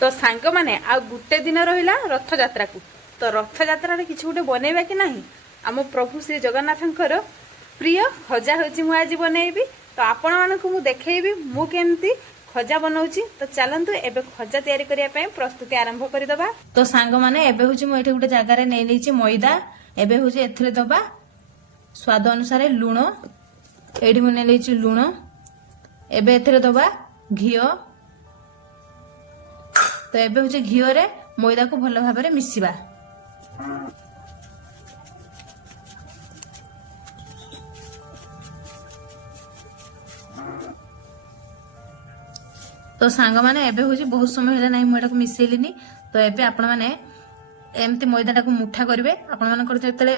तो सांग मैंने आ गुटे दिन रहा रथ यात्रा को तो रथ यात्रा किसी गोटे बनइबा कि नहीं आम प्रभु श्री जगन्नाथंकर प्रिय खजा हूँ आज बनइबी तो आपण मानक मु देखैबी मु केमती खजा बनाऊची तो चलतु एबे खजा तैयारी करिया पय प्रस्तुति आरंभ करदबा। तो सांग माने एबे होची मु एठी गुटे जागा रे नै नैची मैदा एबे होची एथिरे दबा स्वाद अनुसार लूण एठी मु नै नैची लूण एबे एथिरे दबा घिओ तो एबे होची घिओ रे मैदा को भलो भाबरे मिसिबा। तो सांग माने एबे होची बहुत समय हेला नाही मैदा को मिसेलिनी तो एबे आपण माने एमती मैदाटा को मुठा करिवे आपण मानकर जेतले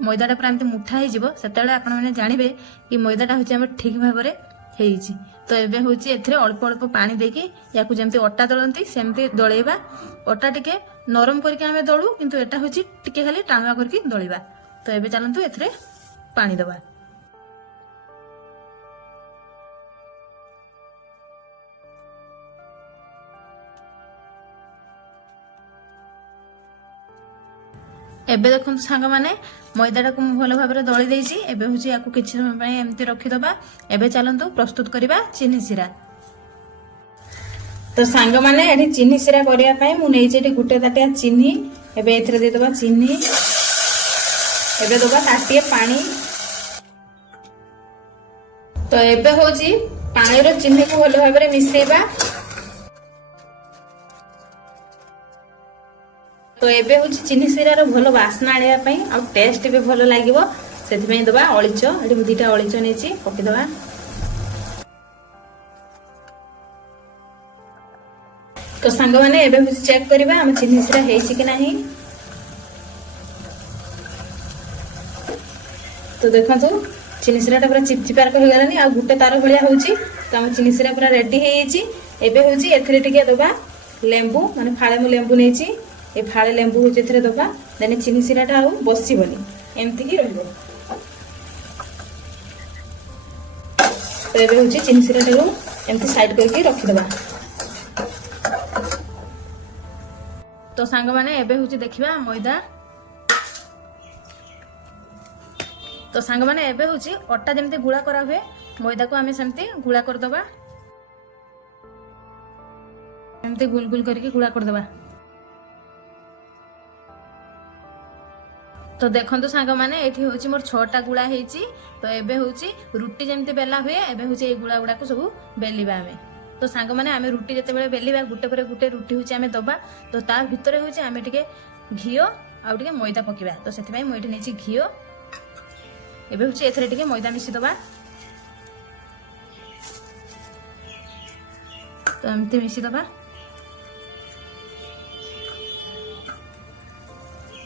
मैदाटा पूरा एमती मुठा हे जिवो सेतले आपण माने जानिबे कि मैदाटा होची हम ठीक भाबरे हेइची। तो एबे होची एथरे अल्प अल्प पानी देकी याकू जेमती अट्टा दळंती सेमती दळेबा अट्टा टिके नरम करके हमें दळू किंतु एटा होची टिके खाली टाणुआ करके दळिबा। तो एबे चलंतु एथरे पानी दबा। एबे देखो सांग माने मैदाटा को भल भाव में दली देछि एबे होछि याकू किछि समय पय एमती रखि दबा। एबे चलंतु प्रस्तुत करिबा चीनी सिरा। तो सांग माने एठी चीनी सिरा करिया पय मु नै जेठी गुटे ताटिया चीनी एबे एथरे दे दबा चीनी एबे दबा ताटिए पानी। तो एबे होछि पानी रो चीनी को भल भाव में मिसेबा। तो एबे होची चीनी सिरा रो भलो वासना आनिया पई आ टेस्ट भी भलो लागिवो सेति पई दबा अळिचो एठी मु दीटा अळिचो नेची पके दबा। तो सांग माने एबे होची चेक करबा हम चीनी सिरा हेछि कि नाही। तो देखंतु चीनी सिराटा पूरा चिपचिपार हो गलानी आ गुटे तार भलिया होची तो हम चीनी सिरा पूरा रेडी हेछि। एबे होची एथरे टिके दबा लेंबू माने फाळे मु लेंबू नेछि ए फाळे लेंबू होचे एथरे दबा देने चीनी सिराटा आउ बसिबनी एमती ही रहबो। तो एबे होची चीनी सिराटा को एमती साइड करके रखि दबा। तो सांग माने एबे होची देखिबा मैदा। तो सांग माने एबे होची अट्टा जेमती गुळा करा हुए मैदा को हमें सेमती गुळा कर दबा एमती गुल गुल करके गुळा कर दबा। तो देखंतु सांग माने एठी होची मोर 6टा गुळा हेची तो एबे होची रुटी जेमती बेला हुए एबे होची ए गुळा गुडा को सब बेलिबा हमें। तो सांग माने हमें रुटी जते बेले बेलिबा गुटे पर गुटे रुटी होची हमें दबा तो ता भितरे होची हमें टिके घिओ आ टिके मैदा पकिबा। तो सेति पई मोइठी नेची घिओ एबे होची एथरे टिके मैदा मिसी दबा। तो एमती मिसी दबा।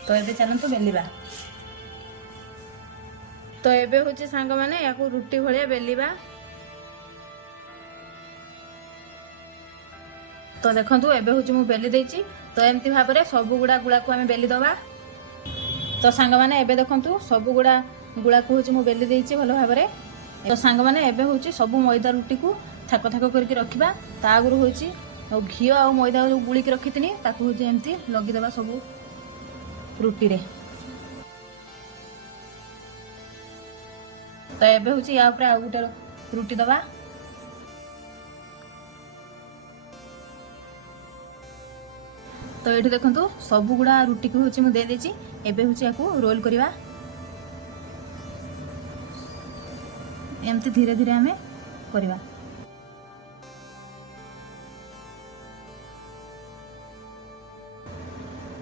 तो एबे चलंतु बेलिबा। तो एबे होची सांग माने याकू रुटी भलिया बेलिबा। तो देखंतु एबे होची मु बेली देची तो एमती भाबरे सब गुडा गुळा को हमें बेली दबा। तो सांग माने एबे देखंतु सब गुडा गुळा को होची मु बेली देची भलो भाबरे। तो सांग माने एबे होची सब मैदा रुटी को थाको थाको करके रखिबा ता आगुरु होची घिओ आ मैदा जो गुळी के रखितनी ताकू होची एमती लगी दबा सब रुटी रे। तो एबे होची या ऊपर आ गुटे रुटी दबा। तो एठी देखंतु सब गुडा रुटी को होची मु दे देची एबे होची याकू रोल करिवा एमती धीरे धीरे हमें करिवा।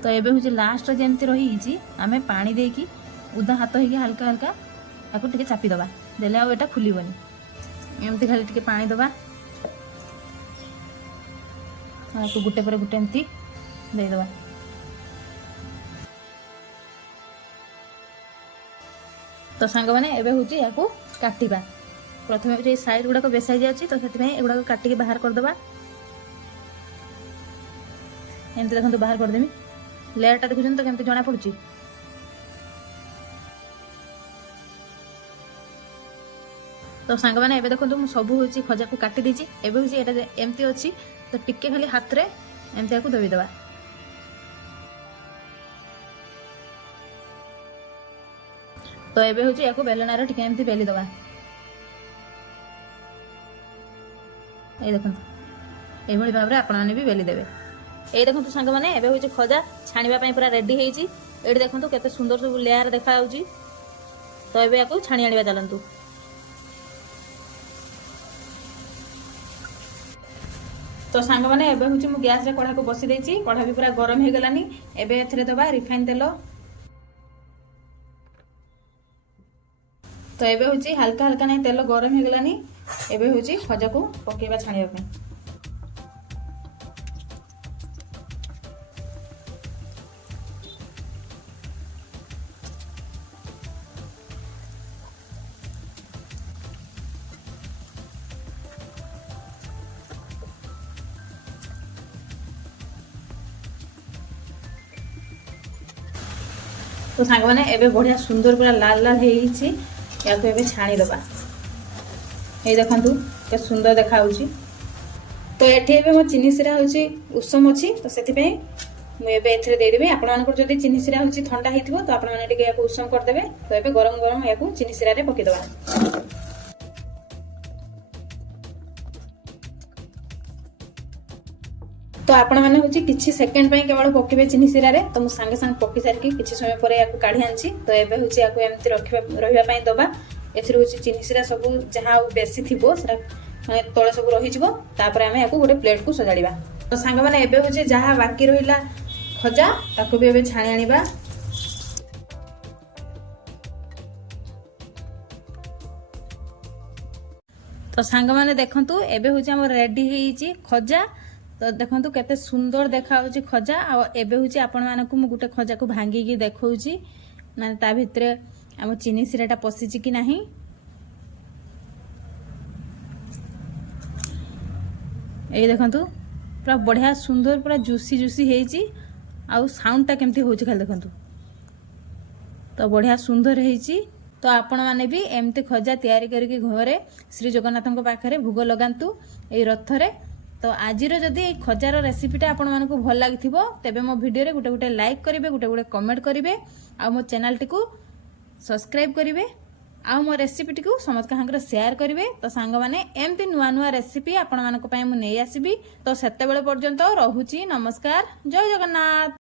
तो एबे होची लास्ट जेमती रही हिची आमे पानी देकी उदा हाथ हेकी हल्का हल्का याकू टिके चापी दबा देले आ एटा खुलीबनी एमती खाली टिके पानी दबा याकू गुटे पर गुटे एमती दे दबा। तो सांग माने एबे होची याकू काटिबा प्रथमे जे साइड गुडा को बेसाई जाची तो सेति में एगुडा को काटी के बाहर कर दबा एमती देखंतु बाहर कर देमी लेयरटा देखुछन तो केमती जणा पड़ुची। तो सांग माने एबे देखंतु मु सब होची खजा को काटी देची एबे होची एटा एमती अछि तो टिके खाली हाथ रे एमती आपको दबी दबा। तो एबे होची याको बेलनार ठीक एमती बेली दबा। ए देखो ए भली भाबरे आपण माने भी बेली देबे। ए देखो सांग माने एबे होची खजा छाणीबा पई पूरा रेडी हेची। एडी देखो केते सुंदर सब लेयर देखा आउची। तो एबे याको छाणी आनिबा चलंतु। तो सांग माने एबे होची मु गैस रे कढ़ा को बसी देची। कढ़ा भी पूरा गरम हे गलानी। एबे एथरे दबा रिफाइन तेल। तो एबे होची हल्का हल्का नहीं तेल गरम हे गलानी। एबे होची खजा को पकेबा छाणिबा पे। तो सांग माने एबे बढ़िया सुंदर पूरा लाल लाल हेइछि। याको एबे छाणी दबा। ए देखंतु के सुंदर देखा होउछि। तो एठी एबे मो चिनी सिरा होउछि उषम अछि। तो सेति पे मु एबे एथरे दे देबे। आपण मानको जदी चिनी सिरा होउछि ठंडा हेतिबो तो आपण माने टिके याको उषम कर देबे। तो एबे गरम गरम याको चिनी सिरा रे पके दबा। तो आपण माने होची किछि सेकंड पई केवल पकेबे चिनी सिरा रे। तो मु संगे संग पकी सार के किछि समय परे याको काढी आनछि। तो एबे होची याको एमति रहिबा पई दबा। एथरे होची चिनी सिरा सब जहां बेसी थिबो सेटा माने तळे सब रहि जिवो। तापर हमें याको गोटे प्लेट को सजाड़ीबा। तो सांग माने एबे होची जहां बाकी रहिला खजा ताको भी एबे छाणी आनिबा। तो सांग माने देखंतु एबे होची हमर रेडी हेइची खजा। तो देखंतु केते सुंदर देखा होची खजा। आ एबे होची आपण मानकु मु गुटे खजा को भांगी की देखौची माने ता भितरे हम चीनी सिराटा पसिची कि नाही। ए देखंतु पूरा बढ़िया सुंदर पूरा जूसी जूसी हेइची। आ साउंड ता केमती होची खाली देखंतु। तो बढ़िया सुंदर हेइची। तो आपण माने भी एमती खजा तयारी करके घरे श्री जगन्नाथଙ୍କ पाखरे भोग लगांतु ए रथरे। तो आज जदि खजार रेसिपीटा आपण मानकु भल लागिथिबो तेबे मो वीडियो रे गुटे गुटे लाइक करिवे, गुटे गुटे कमेंट करिवे, आ मो चैनल टी को सब्सक्राइब करिवे, आ मो रेसिपी टी को समस्त काहंगर शेयर करिवे। तो सांग माने एमती नुआ नुआ रेसिपी आपण मानक पय मु नै आसीबी। तो सेते बेले पर्यंत रहुची। नमस्कार, जय जगन्नाथ।